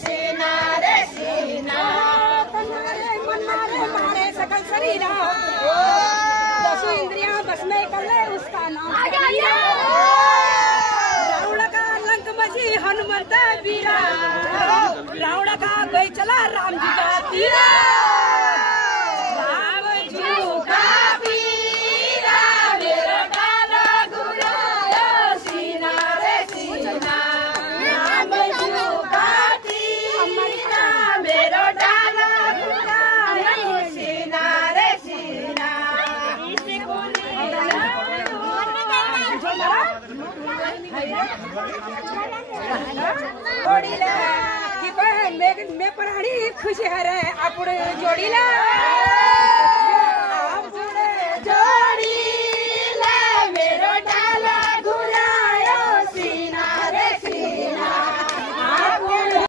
सीना रे सीना मारे सकल शरीर दसों इंद्रियां बस में कर ले उसका नाम रावण का लंक मची हनुमंत वीरा रावण का गई चला राम जी का तीरा राम जी का वीरा मेरा डाला गुरु सीना रे सीना राम जी का तीरा मेरा डाला गुरु सीना रे सीना जोडीला की बहन में पराणी खुशी हरे आपण जोडीला